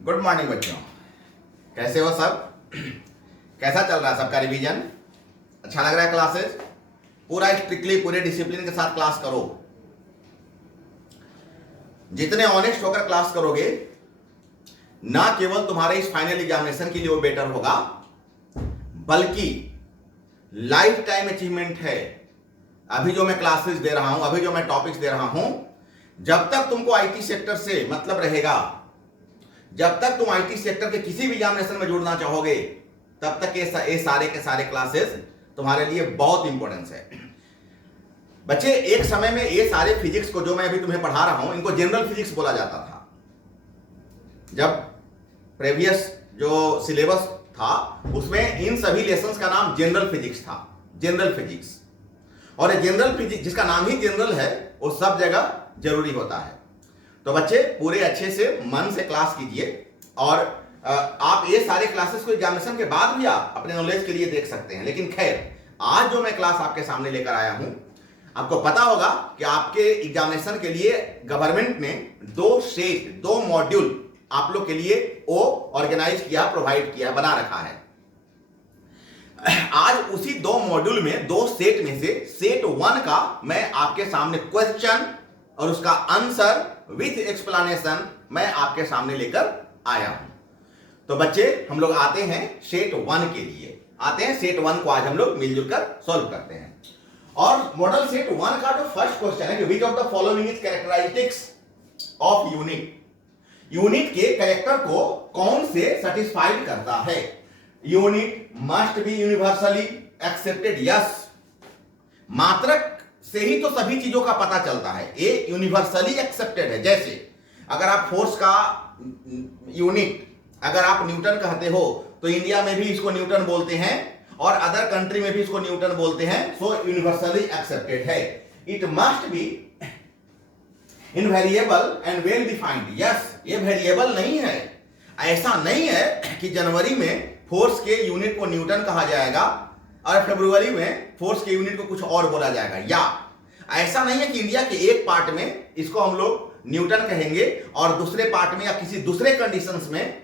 Good morning बच्चों, कैसे हो सब? कैसा चल रहा है सबका रिवीजन? अच्छा लग रहा है क्लासेस? पूरा स्ट्रिक्टली पूरे डिसिप्लिन के साथ क्लास करो। जितने ऑनेस्ट होकर क्लास करोगे, ना केवल तुम्हारे इस फाइनल एग्जामिनेशन के लिए वो बेटर होगा, बल्कि लाइफ टाइम अचीवमेंट है। अभी जो मैं क्लासेस दे रहा हूं, अभी जो मैं टॉपिक्स दे रहा हूं, जब तक तुमको आईटी सेक्टर से मतलब रहेगा, जब तक तुम आईटी सेक्टर के किसी भी एग्जामिनेशन में जुड़ना चाहोगे, तब तक ये सारे के सारे क्लासेस तुम्हारे लिए बहुत इंपॉर्टेंस है। बच्चे, एक समय में ये सारे फिजिक्स को जो मैं अभी तुम्हें पढ़ा रहा हूं, इनको जनरल फिजिक्स बोला जाता था। जब प्रीवियस जो सिलेबस था उसमें इन सभी लेसन्स का नाम जनरल फिजिक्स था, जनरल फिजिक्स। और ये जनरल फिजिक्स जिसका नाम ही जनरल है, वो सब जगह जरूरी होता है। तो बच्चे पूरे अच्छे से मन से क्लास कीजिए, और आप ये सारे क्लासेस को एग्जामिनेशन के बाद भी आप अपने नॉलेज के लिए देख सकते हैं। लेकिन खैर, आज जो मैं क्लास आपके सामने लेकर आया हूं, आपको पता होगा कि आपके एग्जामिनेशन के लिए गवर्नमेंट ने दो मॉड्यूल आप लोग के लिए वो ऑर्गेनाइज किया, प्रोवाइड किया, बना रखा है। आज उसी दो मॉड्यूल में, दो सेट में से सेट 1 का मैं आपके सामने क्वेश्चन और उसका आंसर विथ एक्सप्लेनेशन मैं आपके सामने लेकर आया हूं। तो बच्चे, हम लोग आते हैं सेट 1 के लिए, आते हैं सेट 1 को आज हम लोग मिलजुल कर सॉल्व करते हैं। और मॉडल सेट 1 का जो फर्स्ट क्वेश्चन है, विच of the following is characteristics of unit. Unit के कैरेक्टर को कौन से सेटिस्फाइड करता है? Unit must be universally accepted. Yes, मात्रक से ही तो सभी चीजों का पता चलता है। ये यूनिवर्सली एक्सेप्टेड है। जैसे अगर आप फोर्स का यूनिट अगर आप न्यूटन कहते हो, तो इंडिया में भी इसको न्यूटन बोलते हैं और अदर कंट्री में भी इसको न्यूटन बोलते हैं। सो यूनिवर्सली एक्सेप्टेड है। It must be invariable and well defined. Yes, ये वेरिएबल नहीं है। ऐसा नहीं है कि जनवरी में फोर्स के यूनिट को न्यूटन कहा जाएगा और फरवरी में फोर्स के यूनिट को कुछ और बोला जाएगा। या ऐसा नहीं है कि इंडिया के एक पार्ट में इसको हम लोग न्यूटन कहेंगे और दूसरे पार्ट में या किसी दूसरे कंडीशंस में,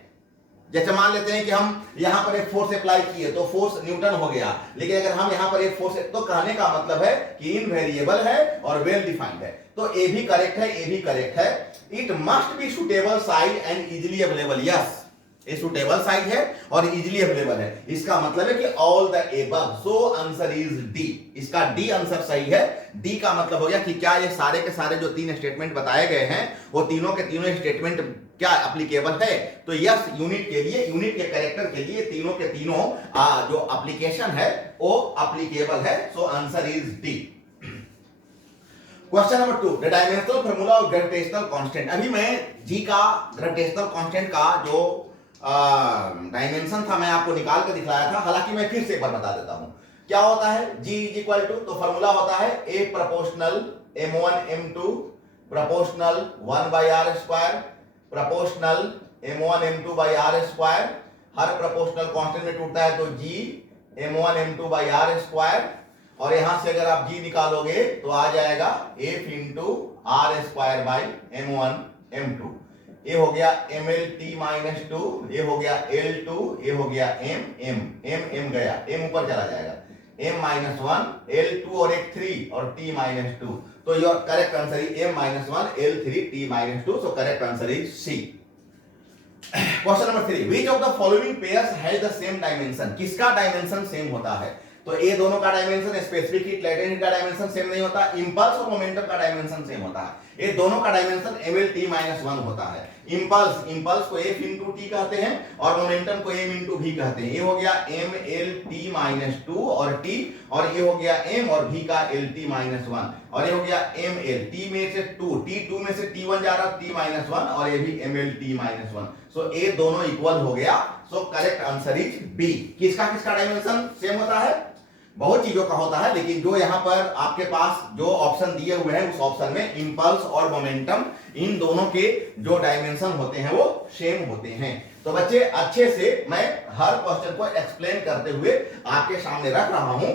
जैसे मान लेते हैं कि हम यहां पर एक फोर्स अप्लाई किए तो फोर्स न्यूटन हो गया, लेकिन अगर हम यहां पर एक फोर्स, तो कहने का मतलब है कि इनवेरिएबल है और वेल डिफाइंड है। तो ए भी करेक्ट है, ए भी करेक्ट है। It must be suitable size and easily available. Yes, ये सुटेबल साइज है और इजिली अवेलेबल है। इसका मतलब है कि all the above. So answer is D. इसका डी आंसर सही है। डी का मतलब हो गया कि क्या ये सारे के सारे जो 3 स्टेटमेंट बताए गए हैं, वो तीनों के तीनों स्टेटमेंट क्या एप्लीकेबल है? तो यस, यूनिट के लिए, यूनिट के कैरेक्टर के लिए तीनों के तीनों जो एप्लीकेशन है वो एप्लीकेबल है। सो answer is D. Question number 2, the dimensional formula of gravitational constant. अभी मैं जी का ग्रेविटेशनल कांस्टेंट का जो डायमेंशन था मैं आपको निकाल कर दिखलाया था। हालांकि मैं फिर से एक बार बता देता हूं क्या होता है। जी इज इक्वल टू, तो फार्मूला होता है A proportional m1 m2 proportional 1 by r square proportional m1 m2 by r square. हर प्रोपोर्शनल कांस्टेंट में टूटता है तो g m1 m2 by r square. और यहां से अगर आप g निकालोगे तो आ जाएगा f into r square by m1 m2। ये हो गया mlt-2, ये हो गया l2, ये हो गया m गया, m ऊपर चला जाएगा, m-1 l2 और एक 3 और t-2। तो your correct answer is m-1 l3 t-2। So correct answer is C. Question number 3, which of the following pairs has the same dimension. किसका डायमेंशन सेम होता है? तो ये दोनों का dimension, specific heat latent heat का dimension same नहीं होता। इंपल्स और मोमेंटम का डायमेंशन सेम होता है। ये दोनों का डायमेंशन mlt-1 होता है। इंपल्स को f इंटू टी कहते हैं और मोमेंटम को m इंटू v कहते हैं। ये हो गया mlt-2 और t, और ये हो गया m और v का lt-1, और ये हो गया ml, t में से 2, t2 में से t1 जा रहा, t-1, और ये भी mlt-1। सो ये दोनों इक्वल हो गया। So correct answer is B. किसका किसका डायमेंशन सेम होता है? बहुत चीजों का होता है, लेकिन जो यहां पर आपके पास जो ऑप्शन दिए हुए हैं उस ऑप्शन में इंपल्स और मोमेंटम, इन दोनों के जो डायमेंशन होते हैं वो सेम होते हैं। तो बच्चे, अच्छे से मैं हर क्वेश्चन को एक्सप्लेन करते हुए आपके सामने रख रहा हूं।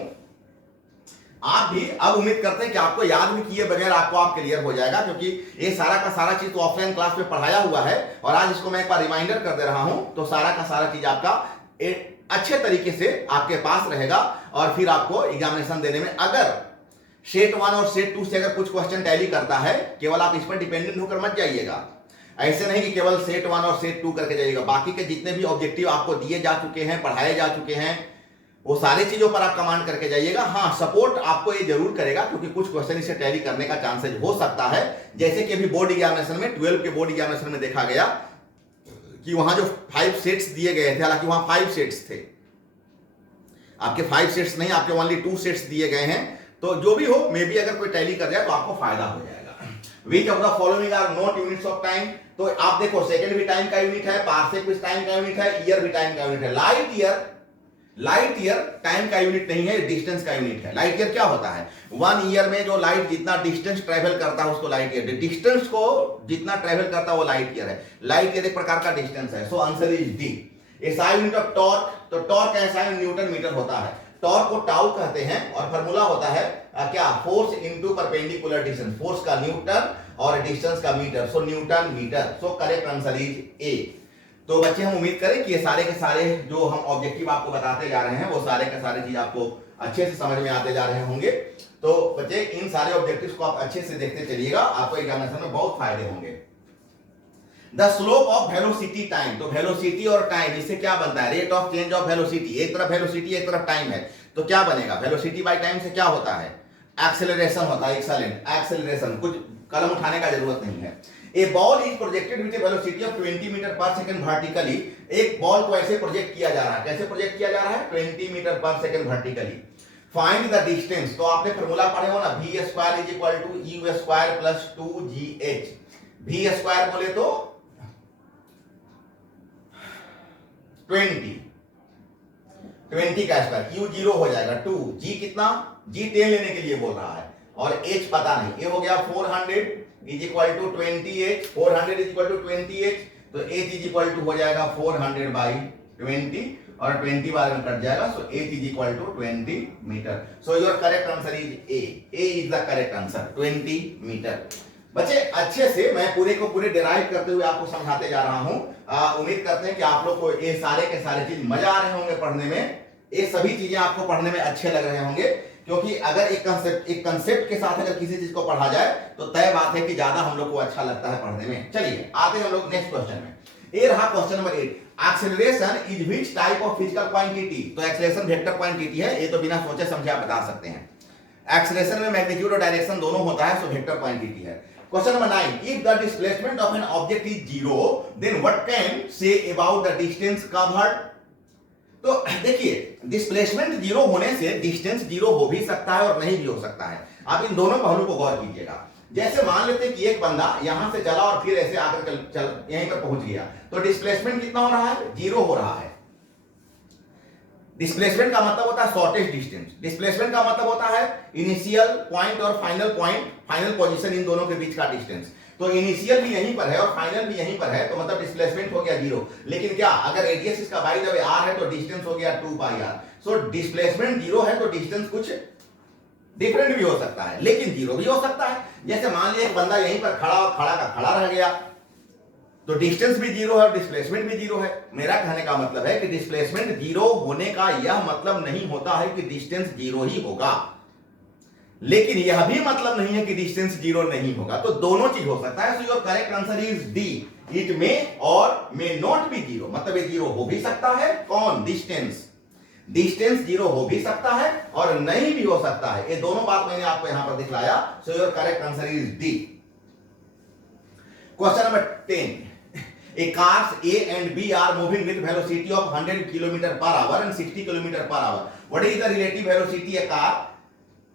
आप भी अब उम्मीद करते हैं कि आपको याद भी किए बगैर आपको आप क्लियर हो जाएगा, क्योंकि ये सारा का सारा चीज तो ऑफलाइन क्लास में पढ़ाया हुआ है और आज इसको मैं एक बार रिमाइंडर कर दे रहा हूं, तो सारा का सारा चीज आपका अच्छे तरीके से आपके पास रहेगा और फिर आपको एग्जामिनेशन देने में अगर सेट 1 और सेट 2 से अगर कुछ क्वेश्चन टैली करता है, केवल आप इस पर डिपेंडेंट होकर मत जाइएगा। ऐसे नहीं कि केवल सेट 1 और सेट 2 करके जाइएगा, बाकी के जितने भी ऑब्जेक्टिव आपको दिए जा चुके हैं, पढ़ाए जा चुके हैं, वो सारी चीजों पर आप कमांड करके जाइएगा। हाँ, सपोर्ट आपको ये जरूर करेगा क्योंकि कुछ क्वेश्चन इसे टैली करने का चांसेस हो सकता है, जैसे कि अभी बोर्ड एग्जामिनेशन में 12 के बोर्ड एग्जामिनेशन में देखा गया कि वहां जो 5 सेट्स दिए गए थे, हालांकि वहां 5 सेट्स थे, आपके 5 सेट्स नहीं, आपके ओनली 2 सेट्स दिए गए हैं। तो जो भी हो, मे बी अगर कोई टैली कर जाए तो आपको फायदा हो जाएगा। Which of the following are not units of time, तो आप देखो सेकंड भी टाइम का यूनिट है, पार्सेक भी टाइम का यूनिट है, ईयर भी टाइम का यूनिट है। लाइट ईयर टाइम का यूनिट नहीं है, डिस्टेंस का यूनिट है। लाइट ईयर क्या होता है? 1 ईयर में जो लाइट जितना डिस्टेंस ट्रेवल करता है उसको लाइट ईयर, डिस्टेंस को जितना ट्रेवल करता है वो लाइट ईयर है। लाइट ईयर एक प्रकार का डिस्टेंस है। सो answer is D. SI unit of torque, तो टॉर्क ऐसा है न्यूटन मीटर होता है। टॉर्क को टाउ कहते हैं और फार्मूला होता है क्या? Force into perpendicular distance, force का न्यूटन और डिस्टेंस का metre, so newton metre. So correct answer is A. तो बच्चे हम उम्मीद करें कि ये सारे के सारे जो हम ऑब्जेक्टिव आपको बताते जा रहे हैं वो सारे के सारे चीज आपको अच्छे से समझ में आते जा रहे होंगे। तो बच्चे इन सारे ऑब्जेक्टिव्स को आप अच्छे से देखते चलिएगा, आपको एग्जामिनेशन में बहुत फायदे होंगे। The slope of velocity time, तो वेलोसिटी और टाइम इससे क्या बनता है? Rate of change of velocity, एक तरफ वेलोसिटी एक तरफ टाइम है, तो क्या बनेगा? वेलोसिटी बाय टाइम से क्या होता है? एक्सेलरेशन होता है। एक्सेलेंट, एक्सेलरेशन, कुछ कलम उठाने का जरूरत नहीं है। A ball is projected with a velocity of 20 metre per second vertically, एक बॉल को ऐसे प्रोजेक्ट किया जा रहा है। कैसे प्रोजेक्ट किया जा रहा है? 20 metre per second vertically. Find the distance, तो आपने फार्मूला पढ़े हो ना, v square is equal to u square plus 2gh। v square बोले तो 20 का स्क्वायर, u 0 हो जाएगा, 2 g कितना? g 10 लेने के लिए बोल रहा है और h पता नहीं। ये हो गया 400 is equal to 20h, 400 is equal to 20h, तो h इज इक्वल टू हो जाएगा 400 बाई 20 और 20 बाद में कट जाएगा, so h is equal to 20 metre. So your correct answer is A. A is the correct answer, 20 metre. बच्चे अच्छे से मैं पूरे को पूरे डिराइव करते हुए आपको समझाते जा रहा हूं। उम्मीद करते हैं कि आप लोग को ये सारे के सारे चीज मजा आ रहे होंगे पढ़ने में, ये सभी चीजें आपको पढ़ने में अच्छे लग रहे होंगे, क्योंकि अगर एक कंसेप्ट के साथ अगर किसी चीज को पढ़ा जाए तो तय बात है कि ज्यादा हम लोग को अच्छा लगता है पढ़ने में। चलिए आते हैं हम लोग नेक्स्ट क्वेश्चन में। ये रहा question number 8। Acceleration is which type of physical quantity, तो एक्सेलरेशन वेक्टर क्वांटिटी है, ये तो बिना सोचे समझे आप बता सकते हैं। एक्सेलरेशन में मैग्नीट्यूड और डायरेक्शन दोनों होता है, सो वेक्टर क्वांटिटी है। Question number 9, if the displacement of an object is 0 then what can say about the distance covered, तो देखिए डिस्प्लेसमेंट 0 होने से डिस्टेंस 0 हो भी सकता है और नहीं भी हो सकता है। आप इन दोनों पहलू को गौर कीजिएगा। जैसे मान लेते हैं कि एक बंदा यहां से चला और फिर ऐसे आकर चल यहीं पर पहुंच गया, तो डिस्प्लेसमेंट कितना हो रहा है? 0 हो रहा है। डिस्प्लेसमेंट का मतलब होता है शॉर्टेस्ट डिस्टेंस। डिस्प्लेसमेंट का मतलब होता है इनिशियल पॉइंट और फाइनल पॉइंट, फाइनल पोजीशन, इन दोनों के बीच का डिस्टेंस। तो इनिशियल भी यहीं पर है और फाइनल भी यहीं पर है, तो मतलब डिस्प्लेसमेंट हो गया 0। लेकिन क्या अगर रेडियस इसका बाय द वे r है तो डिस्टेंस हो गया 2πr। सो डिस्प्लेसमेंट 0 है तो डिस्टेंस कुछ डिफरेंट भी हो सकता है, लेकिन 0 भी हो सकता है। जैसे मान लिया एक बंदा यहीं पर खड़ा रह गया, तो डिस्टेंस भी 0 है और डिस्प्लेसमेंट भी 0 है। मेरा कहने का मतलब है कि डिस्प्लेसमेंट 0 होने का यह मतलब नहीं होता है कि डिस्टेंस 0 ही होगा, लेकिन यह भी मतलब नहीं है कि डिस्टेंस 0 नहीं होगा, तो दोनों चीज हो सकता है। सो your correct answer is D, it may और मे नॉट बी 0, मतलब ये 0 हो भी सकता है। कौन? डिस्टेंस 0 हो भी सकता है और नहीं भी हो सकता है। ये दोनों बात मैंने आपको यहां पर दिखलाया। सो your correct answer is D. Question number 10, a cars A and B are moving with velocity of 100 km per hour and 60 km per hour. What is the relative velocity a car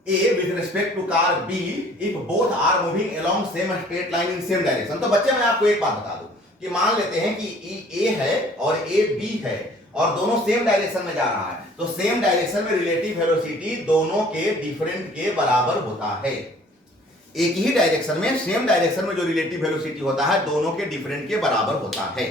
A with respect to car B if both are moving along same straight line in same direction? तो बच्चे मैं आपको एक बात बता दूं कि मान लेते हैं कि A है और A B है और दोनों सेम डायरेक्शन में जा रहा है, तो सेम डायरेक्शन में रिलेटिव वेलोसिटी दोनों के डिफरेंट के बराबर होता है। एक ही डायरेक्शन में, सेम डायरेक्शन में जो रिलेटिव वेलोसिटी होता है दोनों के डिफरेंट के बराबर होता है।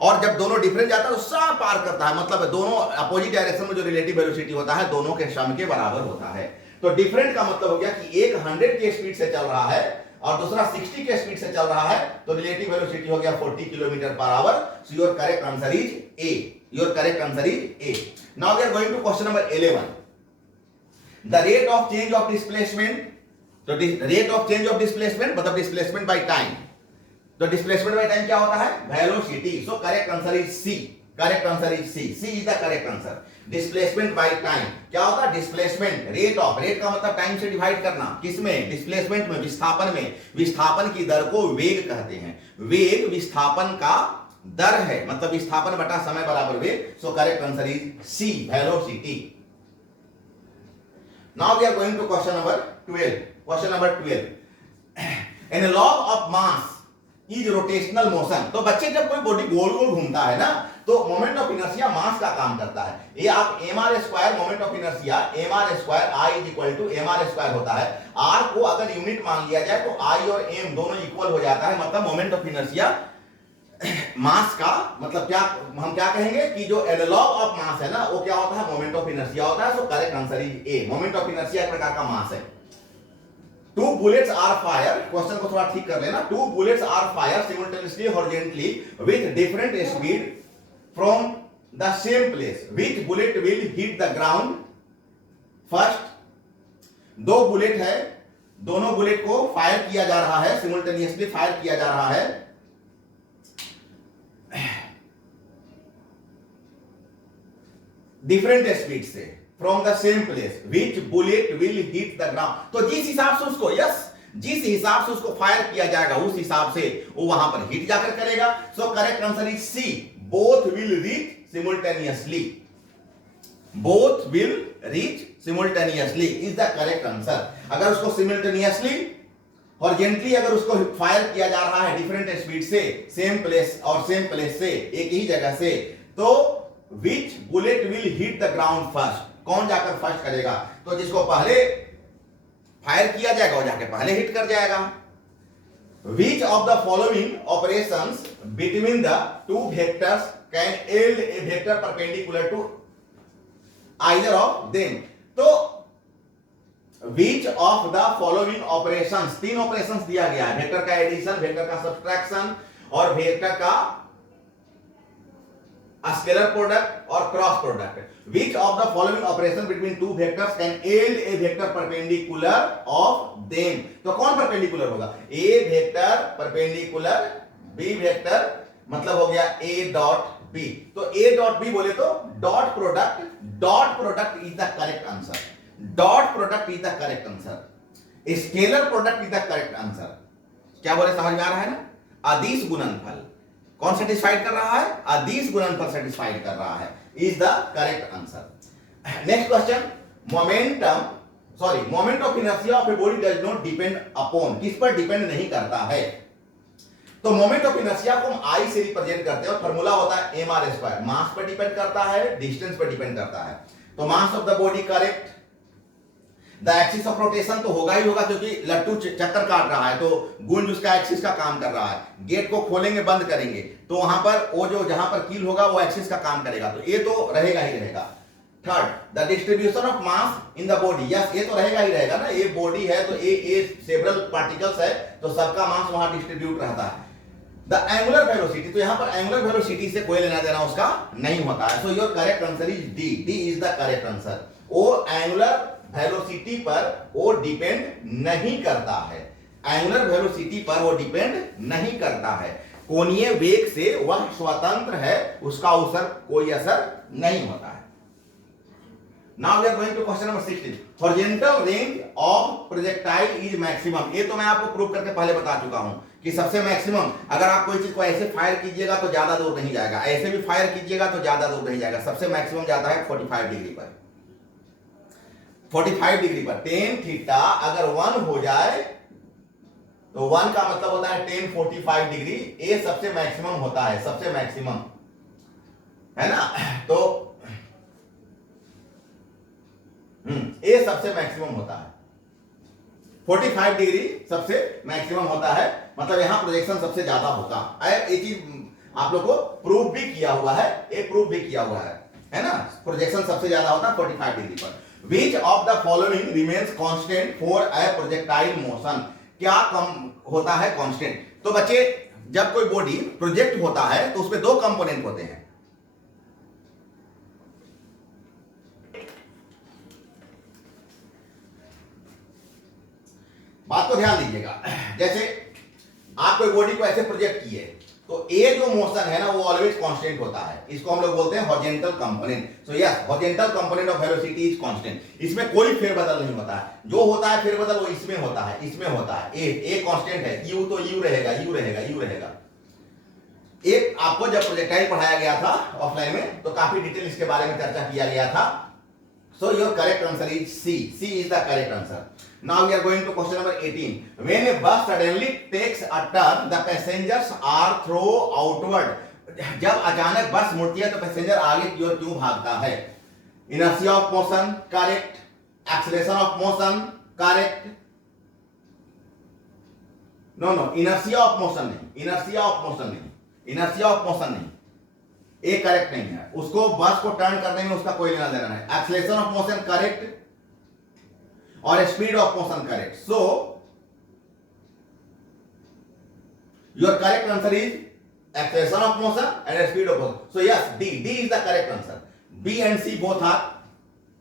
और जब दोनों डिफरेंट जाता है तो सब पार करता है, मतलब दोनों अपोजिट डायरेक्शन में जो रिलेटिव वेलोसिटी होता है दोनों के सम के बराबर होता है। तो तो डिफरेंट का मतलब हो गया कि एक 100 के स्पीड से चल रहा है और दूसरा 60 के स्पीड से चल रहा है, तो रिलेटिव वेलोसिटी हो गया 40 kilometre per hour. So your correct answer is A. Your correct answer is A. Now we are going to question number 11। The rate of change of displacement, तो rate of change of displacement मतलब displacement by time. तो displacement by time क्या होता है? Velocity. So correct answer is C. Correct answer is C. C is the correct answer. Displacement by time क्या होता है? Displacement rate of, rate का मतलब टाइम से डिवाइड करना, किसमें? डिस्प्लेसमेंट में, विस्थापन में। विस्थापन की दर को वेग कहते हैं। वेग विस्थापन का दर है, मतलब विस्थापन बटा समय बराबर वेग। So correct answer is C, velocity. Now we are going to question number 12। Question number 12, analogue of mass is rotational motion. तो बच्चे जब कोई बॉडी गोल गोल घूमता है ना, तो मोमेंट ऑफ इनर्शिया मास का काम करता है। ये आप mr square moment of inertia mr square i is equal to mr square होता है। r को अगर यूनिट मान लिया जाए तो i और m दोनों इक्वल हो जाता है, मतलब मोमेंट ऑफ इनर्शिया मास का मतलब क्या हम क्या कहेंगे कि जो एनालॉग ऑफ मास है ना, वो क्या होता है? मोमेंट ऑफ इनर्शिया होता है। So correct answer is A. Moment of inertia एक प्रकार का मास है। Two bullets are fired, question को थोड़ा ठीक कर लेना। Two bullets are fired simultaneously horizontally with different speed from the same place. Which bullet will hit the ground first? दो बुलेट है, दोनों बुलेट को फायर किया जा रहा है, सिमुल्टेनियसली फायर किया जा रहा है। डिफरेंट स्पीड से, from the same place. Which bullet will hit the ground. तो जिस हिसाब से उसको, यस, जिस हिसाब से उसको फायर किया जाएगा उस हिसाब से वो वहां पर हिट जाकर करेगा। So correct answer is C, both will reach simultaneously. Both will reach simultaneously is the correct answer. अगर उसको सिमुल्टेनियसली हॉरिजॉन्टली अगर उसको फायर किया जा रहा है डिफरेंट स्पीड से, सेम प्लेस और सेम प्लेस से, एक ही जगह से, तो Which bullet will hit the ground first? कौन जाकर फर्स्ट करेगा? तो जिसको पहले फायर किया जाएगा वो जाके पहले हिट कर जाएगा। Which of the following operations between the two vectors can yield a vector perpendicular to either of them? तो which of the following operations, तीन ऑपरेशंस दिया गया है, वेक्टर का एडिशन, वेक्टर का सब्ट्रैक्शन और वेक्टर का स्केलर प्रोडक्ट और cross product. Which of the following operation between two vectors can yield A vector perpendicular of them. तो कौन परपेंडिकुलर होगा? ए वेक्टर परपेंडिकुलर बी वेक्टर, मतलब हो गया ए डॉट बी। तो ए डॉट बी बोले तो dot product is the correct answer. Dot product is the correct answer. Scalar product is the correct answer. क्या बोले, समझ में आ रहा है ना? अदिश गुणनफल कौन सेटिस्फाइड कर रहा है? अदिश गुणनफल सेटिस्फाइड कर रहा है, is the correct answer. Next question, moment of inertia of a body does not depend upon. किस पर डिपेंड नहीं करता है? तो मोमेंट ऑफ इनर्शिया को हम आई से रिप्रेजेंट करते हैं और फार्मूला होता है mr स्क्वायर। मास पर डिपेंड करता है, डिस्टेंस पर डिपेंड करता है। तो mass of the body correct, the axis of rotation तो होगा ही होगा क्योंकि लट्टू चक्कर काट रहा है, तो गुंज उसका एक्सिस का काम कर रहा है। गेट को खोलेंगे बंद करेंगे तो वहां पर वो जो जहां पर कील होगा वो एक्सिस का काम करेगा, तो ये तो रहेगा ही रहेगा। Third, the distribution of mass in the body, yes ये तो रहेगा ही रहेगा ना, ये बॉडी है तो ये सेवरल पार्टिकल्स है तो सबका मास वहां डिस्ट्रीब्यूट रहता है। द एंगुलर वेलोसिटी, तो यहां पर एंगुलर वेलोसिटी से कोई लेना देना उसका नहीं होता है। सो your correct answer is D. D is the correct answer. वो एंगुलर वेलोसिटी पर वो डिपेंड नहीं करता है। एंगुलर वेलोसिटी पर वो डिपेंड नहीं करता है। कोणीय वेग से वह स्वतंत्र है, उसका उसर कोई असर नहीं होता है। Now we are going to question number 16। Horizontal range of projectile is maximum. ये तो मैं आपको प्रूव करके पहले बता चुका हूं कि सबसे मैक्सिमम, अगर आप कोई चीज को ऐसे फायर कीजिएगा तो ज्यादा दूर नहीं जाएगा, ऐसे भी फायर कीजिएगा तो ज्यादा दूर नहीं जाएगा। सबसे मैक्सिमम जाता है 45 डिग्री पर। 45 डिग्री पर टेन थीटा अगर 1 हो जाए तो 1 का मतलब होता है 10 45 डिग्री। ये सबसे मैक्सिमम होता है, सबसे मैक्सिमम है ना। तो ये सबसे मैक्सिमम होता है, 45 डिग्री सबसे मैक्सिमम होता है, मतलब यहां प्रोजेक्शन सबसे ज्यादा होगा। ये चीज आप लोग को प्रूव भी किया हुआ है, ये प्रूव भी किया हुआ है ना। प्रोजेक्शन सबसे ज्यादा होता है 45 डिग्री पर। विच of the following remains constant for a projectile motion, क्या कम होता है कांस्टेंट। तो बच्चे जब कोई बॉडी प्रोजेक्ट होता है तो उसमें दो कंपोनेंट होते हैं, बात को ध्यान दीजिएगा। जैसे आप कोई बॉडी को ऐसे प्रोजेक्ट किए तो ए जो मोशन है ना वो ऑलवेज कांस्टेंट होता है, इसको हम लोग बोलते हैं horizontal component. So yes, horizontal component of velocity is constant. इसमें कोई फेरबदल नहीं होता है, जो होता है फेरबदल वो इसमें होता है, इसमें होता है। ए कांस्टेंट है, यू तो यू रहेगा, यू रहेगा, यू रहेगा। एक आपको जब प्रोजेक्टाइल पढ़ाया गया था ऑफलाइन में तो काफी डिटेल इसके बारे में चर्चा किया गया था। So your correct answer is C. C is the correct answer. Now we are going to question number 18. When a bus suddenly takes a turn, the passengers are thrown outward. जब अचानक बस मुड़ती है तो पैसेंजर आगे की ओर क्यों भागता है? Inertia of motion correct. Acceleration of motion correct. No, inertia of motion नहीं. Inertia of motion नहीं. Inertia of motion नहीं. एक करेक्ट नहीं है, उसको बस को टर्न करने में उसका कोई लेना देना है। एक्सेलरेशन ऑफ मोशन करेक्ट और speed of motion correct. So your correct answer is acceleration of motion and speed of motion. So yes, D is the correct answer. B and C both are,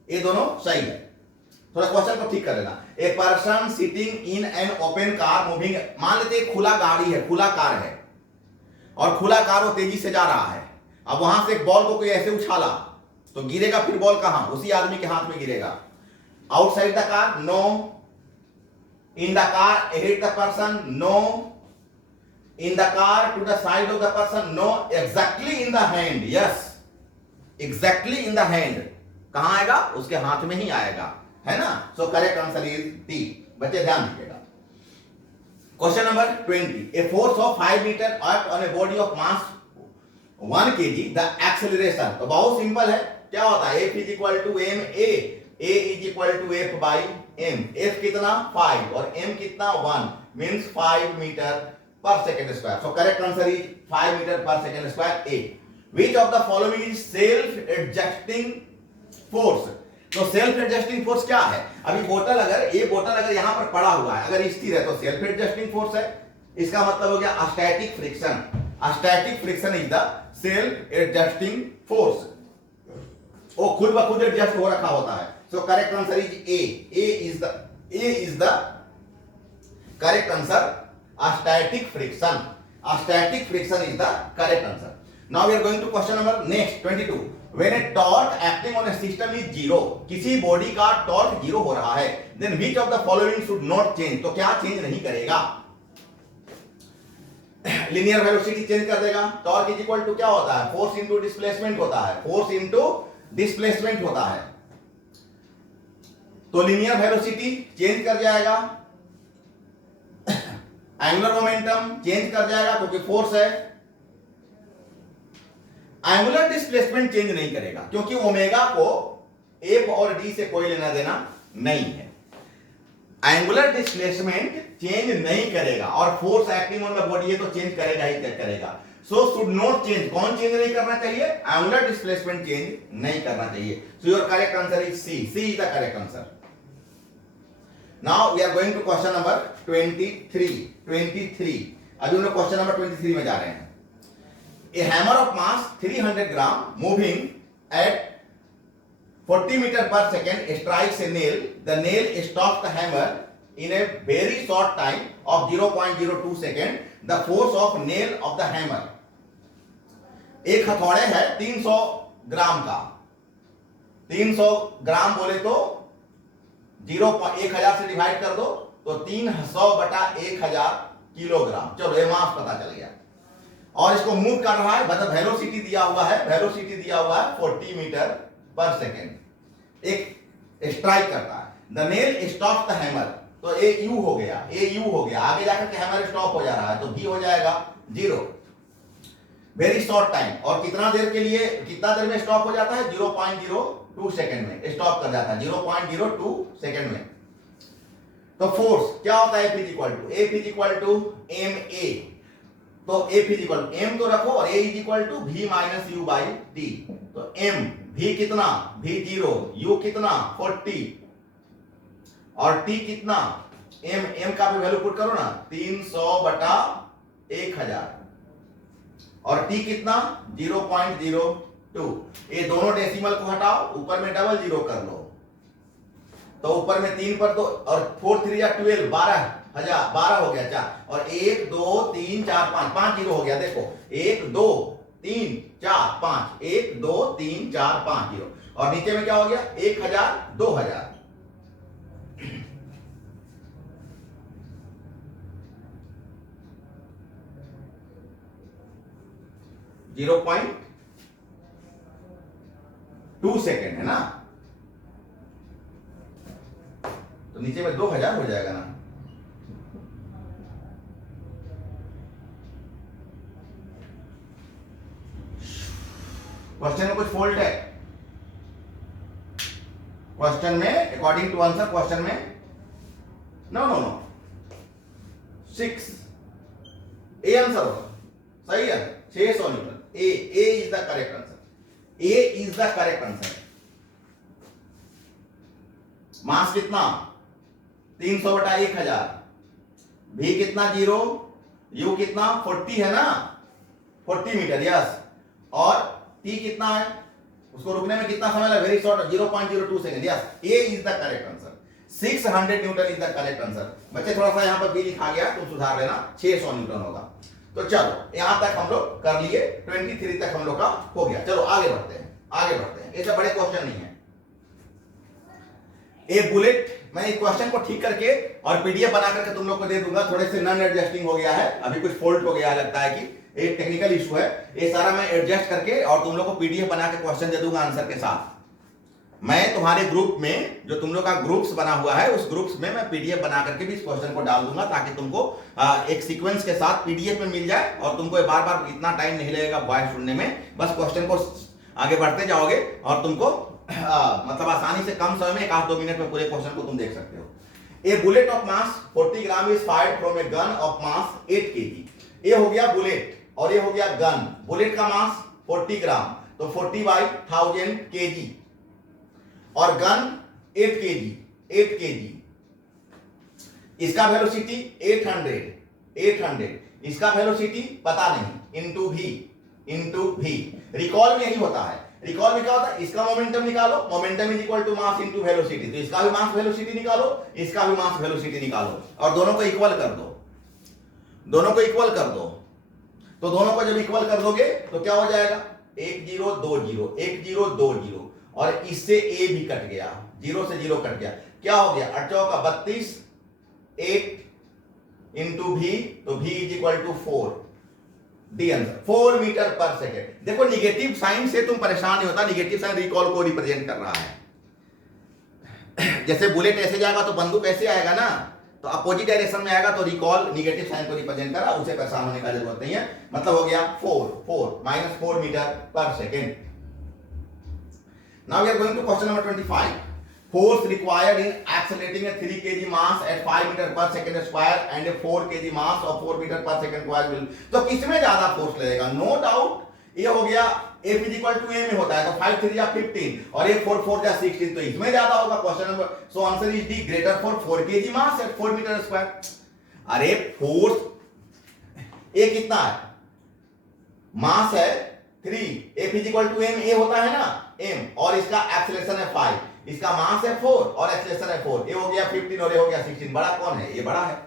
ये दोनों सही है। थोड़ा question को ठीक कर लेना। A person sitting in an open car moving, मान लेते खुला गाड़ी है, खुला कार है और खुला कार वो तेजी से जा रहा है। अब वहां से एक बॉल को कोई ऐसे उछाला तो गिरेगा, फिर बॉल कहां? उसी आदमी के हाथ में गिरेगा। Outside the car, no. In the car ahead the person, no. In the car to the side of the person, no. Exactly in the hand, yes, exactly in the hand. कहां आएगा? उसके हाथ में ही आएगा, है ना। So correct answer is D. बच्चे ध्यान दीजिएगा। Question number 20। A force of 5 metre act on a body of mass 1 kg, the acceleration. तो बहुत सिंपल है, क्या होता है? F is equal to M A, is equal to F by M. F कितना? 5 और एम कितना? 1, मीन्स 5 मीटर पर second square. So correct answer is 5 metre पर second square, A. Which of the following is self adjusting force. तो self adjusting force क्या है? अभी बोतल अगर यहां पर पड़ा हुआ है, अगर स्थिर है तो सेल्फ एडजस्टिंग फोर्स है। इसका मतलब हो गया static friction. Static friction is the self adjusting force. वो खुद ब खुद एडजस्ट हो रखा होता है। So correct answer is A. A is the correct answer. Static friction, static friction is the correct answer. Now we are going to question number next 22। When a torque acting on a system is 0, किसी बॉडी का torque 0 हो रहा है, then which of the following should not change. तो क्या change नहीं करेगा? लिनियर वेलोसिटी चेंज कर देगा। टॉर्क इज इक्वल टू क्या होता है? फोर्स इनटू डिस्प्लेसमेंट होता है, फोर्स इनटू डिस्प्लेसमेंट होता है। तो लिनियर वेलोसिटी चेंज कर जाएगा, एंगुलर मोमेंटम चेंज कर जाएगा क्योंकि फोर्स है। एंगुलर डिस्प्लेसमेंट चेंज नहीं करेगा क्योंकि ओमेगा को एफ और डी से कोई लेना देना नहीं है। एंगुलर डिस्प्लेसमेंट चेंज नहीं करेगा और force acting on the body है तो चेंज करेगा ही करेगा। So should not change. कौन चेंज नहीं करना चाहिए? एंगुलर डिस्प्लेसमेंट चेंज नहीं करना चाहिए। So your correct answer is C. C is the correct answer. Now we are going to question number 23। अभी हम लोग क्वेश्चन नंबर 23 में जा रहे हैं। ए hammer of mass 300 gram moving at 40 meter per second strikes a nail. The nail stops the hammer in a very short time of 0.02 second. The force of nail of the hammer. एक हथौड़े है 300 ग्राम का। 300 ग्राम बोले तो 1000 से divide कर दो तो 300/1000 किलोग्राम। चलो ये मास पता चल गया। और इसको मूव कर रहा है, मतलब वेलोसिटी दिया हुआ है 40 मीटर पर सेकेंड। एक स्ट्राइक करता है। The nail stop the hammer, तो ए यू हो गया, आगे जाकर के हैमर स्टॉप हो जा रहा है तो बी हो जाएगा 0। वेरी शॉर्ट टाइम, और कितना देर में स्टॉप हो जाता है? 0.02 सेकेंड में स्टॉप कर जाता है, 0.02 सेकेंड में। तो फोर्स क्या होता है? F is equal to M A. तो एफ इज इक्वल एम तो रखो और A is equal to V minus U by T. तो एम वी कितना, वी 0, यू कितना 40 और टी कितना, एम का भी वैल्यू पुट करो ना 300 बटा 1000 और टी कितना 0.02। ये दोनों डेसिमल को हटाओ, ऊपर में डबल जीरो कर लो, तो ऊपर में 3 पर 2 और 4 3 या 12 12 हो गया 4 और 1 2 3 4 5 जीरो हो गया। देखो 1 2 3 4 5 1 2 3 4 5 जीरो और नीचे में क्या हो गया 1000 2000। जीरो 0.2 सेकेंड है ना, तो नीचे में 2000 हो जाएगा ना। क्वेश्चन में कुछ फॉल्ट है, क्वेश्चन में अकॉर्डिंग टू आंसर क्वेश्चन में no no no 6 A answer होगा, सही है 600 newton. A is the correct answer, A is the correct answer. Mass कितना 300 बटा 1000, भी कितना 0, यू कितना 40 है ना 40 मीटर यस, और टी कितना है, उसको रुकने में कितना समय लगा, very short 0.02 second yes. A is the correct answer, 600 Newton is the correct answer. बच्चे थोड़ा सा यहां पर बी लिखा गया तो सुधार लेना, 600 न्यूटन होगा। तो चलो यहां तक हम लोग कर लिए, 23 तक हम लोग का हो गया। चलो आगे बढ़ते हैं, ऐसे बड़े क्वेश्चन नहीं है। ए बुलेट, मैं इस क्वेश्चन को ठीक करके और पीडीएफ बना करके तुम लोग को दे दूंगा। थोड़े से नॉन एडजस्टिंग हो गया है, अभी कुछ फॉल्ट हो गया लगता है कि एक टेक्निकल इशू है, ये सारा मैं एडजस्ट करके और तुम लोग को पीडीएफ बना के क्वेश्चन दे दूंगा आंसर के साथ। मैं तुम्हारे ग्रुप में जो तुम लोग का ग्रुप्स बना हुआ है उस ग्रुप्स में मैं पीडीएफ बना करके भी इस क्वेश्चन को डाल दूंगा, ताकि तुमको एक सीक्वेंस के साथ पीडीएफ में मिल जाए और तुमको बार बार इतना टाइम नहीं लगेगा वॉइस सुनने में। बस क्वेश्चन को आगे बढ़ते जाओगे और तुमको मतलब आसानी से कम समय में 1-2 मिनट में पूरे क्वेश्चन को तुम देख सकते हो। A bullet of mass 40 gram is fired from a gun of mass 8 kg। ये हो गया बुलेट और ये हो गया गन। बुलेट का मास 40 ग्राम, तो 40/1000 kg और गन 8 kg। इसका वेलोसिटी 800, इसका वेलोसिटी पता नहीं, इंटू भी। रिकॉल में यही होता है, रिकॉल में क्या होता है, इसका मोमेंटम निकालो, momentum is equal to mass into velocity, तो इसका भी मास वेलोसिटी निकालो, इसका भी मास वेलोसिटी निकालो और दोनों को इक्वल कर दो, तो दोनों को जब इक्वल कर दोगे तो क्या हो जाएगा 1 0 2 0 1 0 2 0 और इससे ए भी कट गया, 0 से 0 कट गया, क्या हो गया 8 चौका 32, 8 इंटू भी, तो भी is equal to 4, D answer 4 meter पर सेकेंड। देखो निगेटिव साइन से तुम परेशान नहीं होता, निगेटिव साइन रिकॉल को रिप्रेजेंट कर रहा है। जैसे बुलेट ऐसे जाएगा तो बंदूक ऐसे आएगा ना, तो अपोजिट डायरेक्शन में आएगा तो रिकॉल निगेटिव साइन को रिप्रेजेंट कर रहा, उसे परेशान होने का जरूरत नहीं है। मतलब हो गया 4 मीटर पर second. Now we are going to question number 25। Force required in accelerating a 3 kg mass at 5 meter per second square and a 4 kg mass of 4 meter per second square will, तो किसमें ज्यादा force लगेगा, no doubt ये हो गया F is equal to ए में होता है, तो 5 3 या 15 और ये 4 4 या 16, तो इसमें ज्यादा होगा। Question number, so answer is D, greater for 4 kg mass at 4 meter square। अरे फोर्स ए कितना है, मास है 3, F is equal to M, a होता है ना m, और इसका एक्सेलरेशन है 5, इसका मास है 4 और एक्सेलरेशन है 4, ये हो गया 15 और ये हो गया 16। बड़ा कौन है, ये बड़ा है,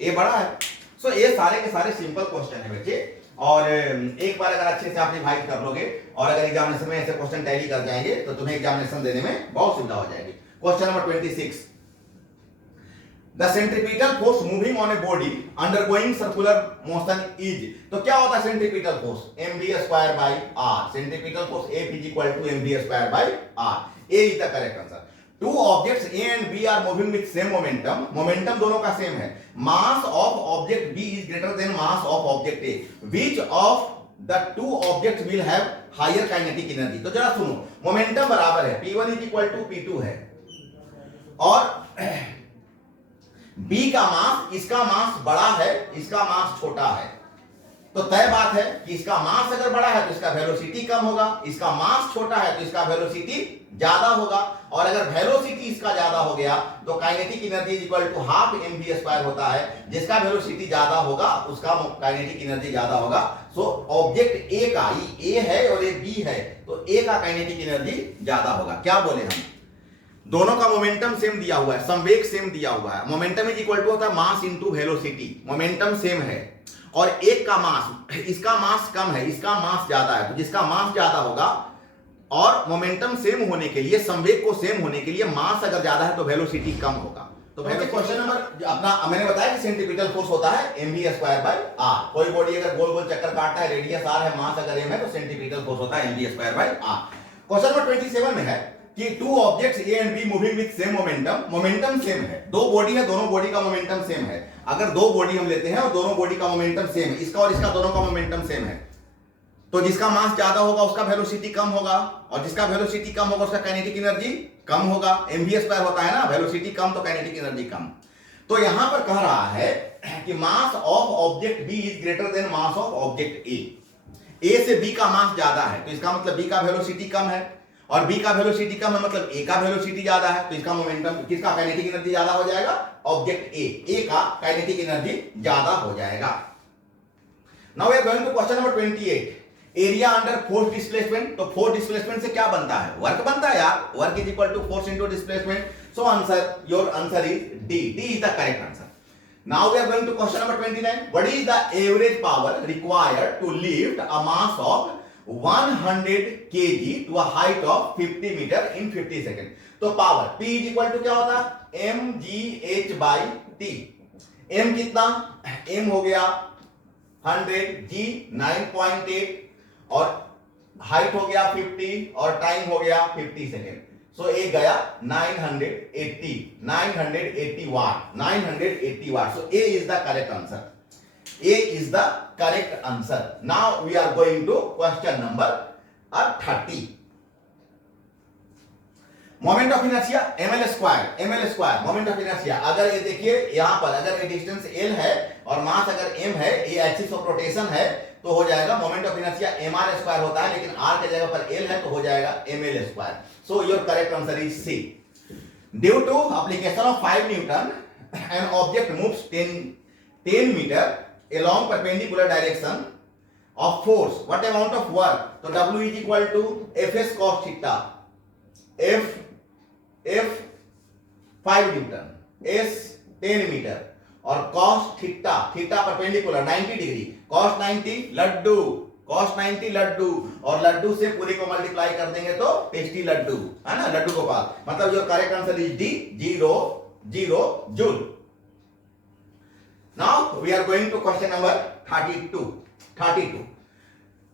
ये बड़ा है। सो ये सारे के सारे सिंपल क्वेश्चन है बच्चे, और एक बार अगर अच्छे से आप रिवाइज कर लोगे और अगर एग्जामिनेशन में ऐसे क्वेश्चन टैली कर जाएंगे तो तुम्हें एग्जामिनेशन देने में बहुत सुविधा हो जाएगी। Question number 26, The centripetal force moving on a body undergoing circular motion is, तो क्या होता है centripetal force, mv square by r, centripetal force F is equal to mv square by r, A is the correct answer। Two objects A and B are moving with same momentum, momentum दोनों का same है, mass of object B is greater than mass of object A, which of the two objects will have higher kinetic energy। तो जरा सुनो, momentum बराबर है, P1 is equal to P2 है और B का मास, इसका मास बड़ा है, इसका मास छोटा है, तो तय बात है कि इसका मास अगर बड़ा है तो इसका वेलोसिटी कम होगा, इसका मास छोटा है तो इसका वेलोसिटी ज्यादा होगा, और अगर वेलोसिटी इसका ज्यादा हो गया तो kinetic energy is equal to half mv² होता है। जिसका वेलोसिटी ज्यादा होगा उसका काइनेटिक एनर्जी ज्यादा होगा। सो ऑब्जेक्ट ए का, ये ए है और ये बी है, तो ए का काइनेटिक एनर्जी ज्यादा होगा। क्या बोले हम, दोनों का मोमेंटम सेम दिया हुआ है, संवेग सेम दिया हुआ है। मोमेंटम इज इक्वल टू होता है मास इनटू वेलोसिटी, मोमेंटम सेम है, और एक का मास, इसका मास कम है, इसका मास ज्यादा है, तो जिसका मास ज्यादा होगा और मोमेंटम सेम होने के लिए, संवेग को सेम होने के लिए मास अगर ज्यादा है तो वेलोसिटी कम होगा। तो क्वेश्चन नंबर अपना मैंने बताया कि सेंट्रीपिटल फोर्स होता है mv²/r। कोई बॉडी अगर गोल गोल चक्कर काटता है, रेडियस r है, मास अगर m है, तो सेंट्रीपिटल फोर्स होता है mv²/r। क्वेश्चन नंबर 27 में है कि two objects A and be moving with same momentum, momentum same है, दो बॉडी है, दोनों बॉडी का मोमेंटम सेम है। अगर दो बॉडी हम लेते हैं और दोनों बॉडी का मोमेंटम सेम है, इसका और इसका दोनों का मोमेंटम सेम है, तो जिसका मास ज्यादा होगा उसका वेलोसिटी कम होगा, और जिसका वेलोसिटी कम होगा उसका काइनेटिक एनर्जी कम होगा। mv² होता है ना, वेलोसिटी कम तो काइनेटिक एनर्जी कम। तो यहां पर कह रहा है कि mass of object B is greater than mass of object A से बी का मास ज्यादा है, तो इसका मतलब बी का वेलोसिटी कम है, और बी का वेलोसिटी कम है मतलब ए का वेलोसिटी ज्यादा है, तो इसका मोमेंटम, किसका काइनेटिक एनर्जी ज्यादा हो जाएगा, ऑब्जेक्ट ए का काइनेटिक एनर्जी ज्यादा हो जाएगा। Now we are going to question number 28, area under force displacement. तो फोर्स डिस्प्लेसमेंट से क्या बनता है, वर्क बनता है यार, work is equal to force into displacement. So answer, your answer is D is the correct answer. Now we are going to question number 29, what is the average power required to lift a mass of 100 kg to a height of 50 meter in 50 second. तो power P is equal to क्या होता है, mgh/t। m कितना, m हो गया 100, g 9.8, और height हो गया 50, और टाइम हो गया 50 सेकेंड। सो ए गया 980 watt, 980 watt. So A is the correct answer, A is the correct answer. Now we are going to question number 30. Moment of inertia ml², moment of inertia. अगर ये देखिए यहां पर, अगर ये डिस्टेंस l है और मास अगर m है, ये एक्सिस ऑफ रोटेशन है, तो हो जाएगा मोमेंट ऑफ इनर्शिया mr² होता है, लेकिन r के जगह पर l है तो हो जाएगा ml²। So your correct answer is C. Due to application of 5 newton an object moves 10 meter along perpendicular direction of force, what amount of work? तो W is equal to Fs cos theta, F 5 newton, S 10 meter, और cos theta, theta perpendicular 90 degree, cos 90 लड्डू, cos 90 लड्डू, और लड्डू से पूरे को multiply कर देंगे तो टेस्टी लड्डू, है ना, लड्डू गोपाल। मतलब your correct answer is D, 0 joule. Now we are going to question number 32.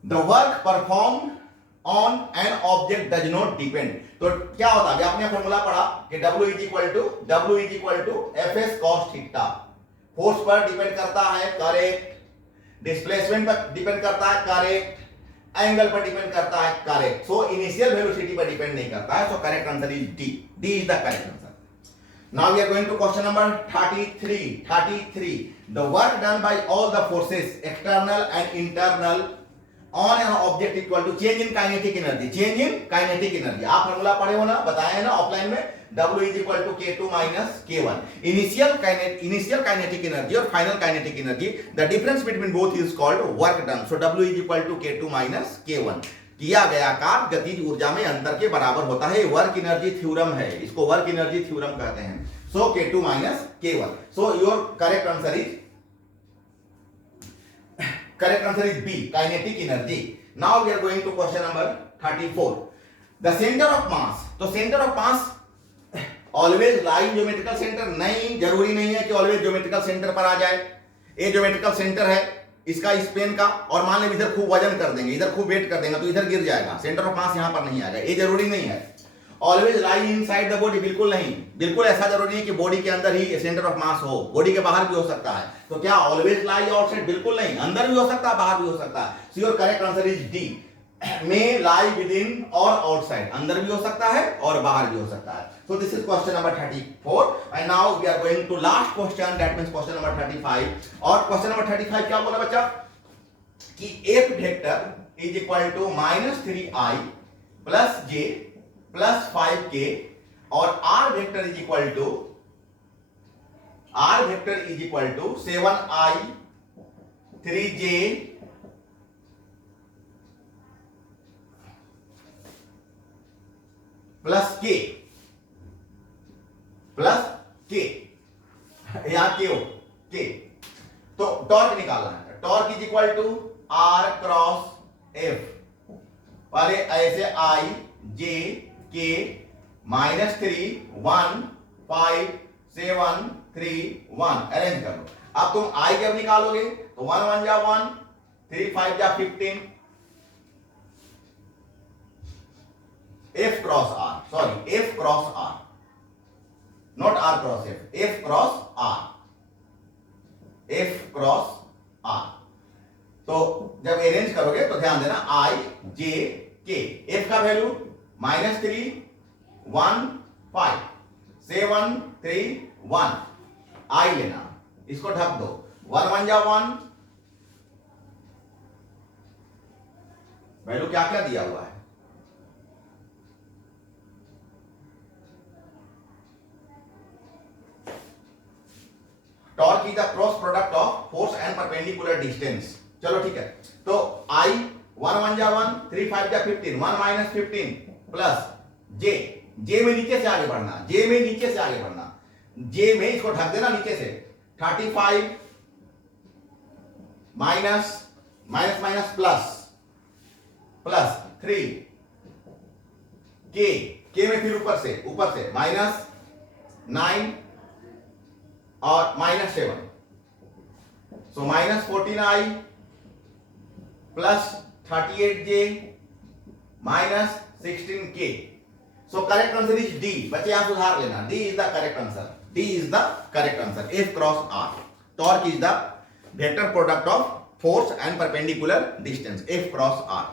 The work performed on an object does not depend. तो क्या होता है, आपने फॉर्मूला पढ़ा कि W is equal to Fs cos theta. Force पर depend करता है, करेक्ट, डिस्प्लेसमेंट पर डिपेंड करता है, करेक्ट, एंगल पर डिपेंड करता है, करेक्ट। सो इनिशियल वेलोसिटी पर डिपेंड नहीं करता है। So correct answer is D is the correct answer. Now we are going to question number 33. The work done by all the forces, external and internal, on an object equal to change in kinetic energy. Change in kinetic energy. आप formula पढ़े हो ना, बताए हैं ना offline में, W is equal to K2 minus K1. Initial kinetic energy और final kinetic energy, the difference between both is called work done. So W is equal to K2 minus K1. किया गया कार्य गतिज ऊर्जा में अंतर के बराबर होता है। वर्क एनर्जी थ्योरम है, इसको वर्क एनर्जी थ्योरम कहते हैं। So K2 minus K1. So your correct answer is B, kinetic energy. Now we are going to question number 34. The centre of mass. तो centre of mass always lie geometrical centre, नहीं, जरूरी नहीं है कि always geometrical centre पर आ जाए। ये geometrical centre है इसका, इस पेन का, और मान लें इधर खूब वजन कर देंगे, इधर खूब वेट कर देंगे तो इधर गिर जाएगा, सेंटर ऑफ मास यहां पर नहीं आएगा। ये जरूरी नहीं है। Always lie inside the body, बिल्कुल नहीं, बिल्कुल ऐसा जरूरी नहीं कि बॉडी के अंदर ही सेंटर ऑफ मास हो, बॉडी के बाहर भी हो सकता है। तो क्या ऑलवेज लाई आउटसाइड, बिल्कुल नहीं, अंदर भी हो सकता है, बाहर भी हो सकता है। सो your correct answer is D, may lie within और outside, अंदर भी हो सकता है और बाहर भी हो सकता है। So this is question number 34 and now we are going to last question, that means question number 35। और question number 35 क्या बोला बच्चा, कि F vector is equal to -3i plus J plus 5k और R vector is equal to 7i 3j plus K यहां के तो torque निकालना है। Torque is equal to R cross F, पहले ऐसे आई जे के -3 1 5 7 3 1 अरेंज कर लो। अब तुम आई जब निकालोगे तो 1 1 जा 1, 3 5 जा 15, F cross R, sorry F cross R, not R cross F, F cross R, F cross R. तो जब अरेंज करोगे तो ध्यान देना आई जे के, एफ का वैल्यू -3 1 5 7 3 1, आई लेना, इसको ढक दो, 1 1 जा 1, वैल्यू क्या क्या दिया हुआ है, torque is the cross product of force and perpendicular distance. चलो ठीक है, तो आई 1 1 जा 1, 3 5 जा 15, 1 -15 प्लस जे, जे में नीचे से आगे बढ़ना, जे में नीचे से आगे बढ़ना, जे में इसको ढक देना नीचे से, 35 माइनस माइनस माइनस प्लस 3 के में फिर ऊपर से -9 और -7, सो -14i plus 38j -16k। So correct answer is D. बच्चे यहां सुधार लेना, D is the correct answer, D is the correct answer, F cross R. Torque is the vector product of force and perpendicular distance, F cross R.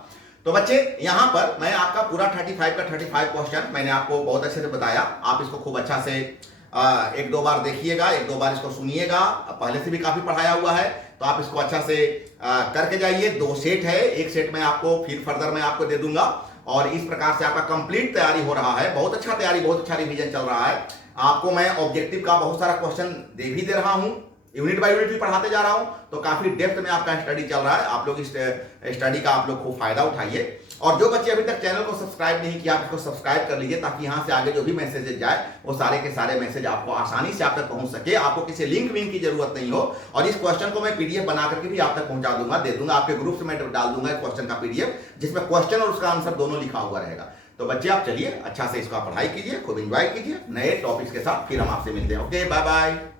तो बच्चे यहां पर मैं आपका पूरा 35 का 35 क्वेश्चन मैंने आपको बहुत अच्छे से बताया। आप इसको खूब अच्छा से एक दो बार देखिएगा, एक दो बार इसको सुनिएगा, पहले से भी काफी पढ़ाया हुआ है, तो आप इसको अच्छा से करके जाइए। 2 सेट है, एक सेट में आपको फिर फर्दर मैं आपको दे दूंगा, और इस प्रकार से आपका कंप्लीट तैयारी हो रहा है। बहुत अच्छा तैयारी, बहुत अच्छा रिवीजन चल रहा है। आपको मैं ऑब्जेक्टिव का बहुत सारा क्वेश्चन भी दे रहा हूं, यूनिट बाय यूनिट भी पढ़ाते जा रहा हूं, तो काफी डेप्थ में आपका स्टडी चल रहा है। आप लोग इस स्टडी का आप लोग खूब फायदा उठाइए। और जो बच्चे अभी तक चैनल को सब्सक्राइब नहीं किया, आप इसको सब्सक्राइब कर लीजिए, ताकि यहां से आगे जो भी मैसेजेस जाए वो सारे के सारे मैसेज आपको आसानी से आप तक पहुंच सके, आपको किसी लिंक विंक की जरूरत नहीं हो। और इस क्वेश्चन को मैं पीडीएफ बना करके भी आप तक पहुंचा दूंगा, दे दूंगा, आपके ग्रुप से मैं डाल दूंगा क्वेश्चन का पीडीएफ, जिसमें क्वेश्चन और उसका आंसर दोनों लिखा हुआ रहेगा। तो बच्चे आप चलिए अच्छा से इसका पढ़ाई कीजिए, खूब एंजॉय कीजिए। नए टॉपिक्स के साथ फिर हम आपसे मिलते हैं। Okay, bye bye.